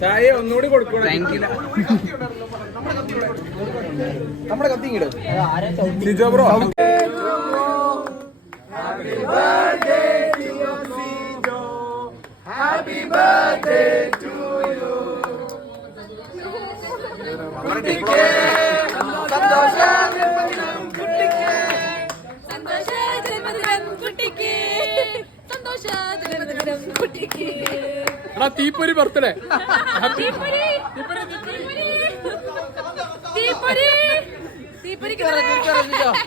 ചായ ഒന്നുകൂടി കൊടുക്കണം നമ്മുടെ കത്തി ഇങ്ങോട്ട് സിജോ ബ്രോ ജന്മദിനം എടാ തീപ്പൊരി ബർത്ത്ഡേ. തീപ്പൊരി തീപ്പൊരി തീപ്പൊരി തീപ്പൊരിക്ക് കാട്ടുതീ കാട്ടുതീ കാട്ടുതീയാക്കാൻ വന്നിട്ടുണ്ട്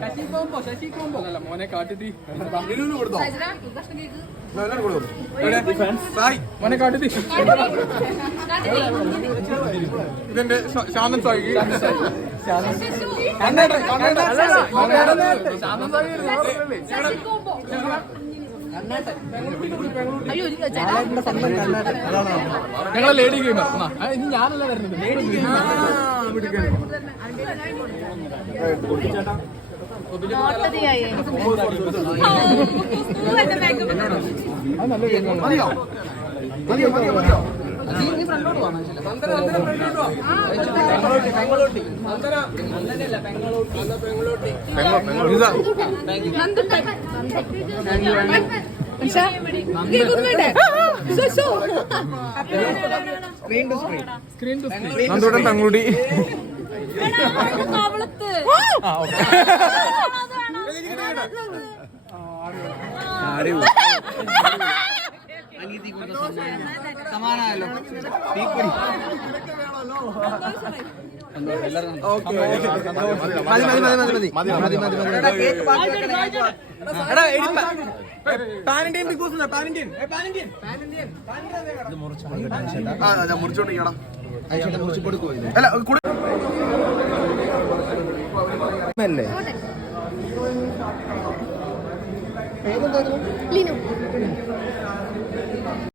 ശശി കോമ്പോ ശശി കോമ്പോ അല്ല മോനെ കാട്ടുതീ മോനെ കാട്ടുതീ ഇതെന്റെ ശാന്തൻ സായി ശാന്തൻ ഞങ്ങളെ ലേഡി ഗെയിമർ ഇനി ഞാനല്ല വരുന്നത് ലേഡി നോട്ടതിയായി എന്റെ മതിയോ മതിയോ ടു സ്ക്രീൻ നന്ദോടൻ തങ്ങളുടി. കവളത്ത് അനീതി സമ്മാനം സമാനമല്ലോ തീപ്പൊരി സന്തോഷം. എല്ലാവർക്കും ലിനു.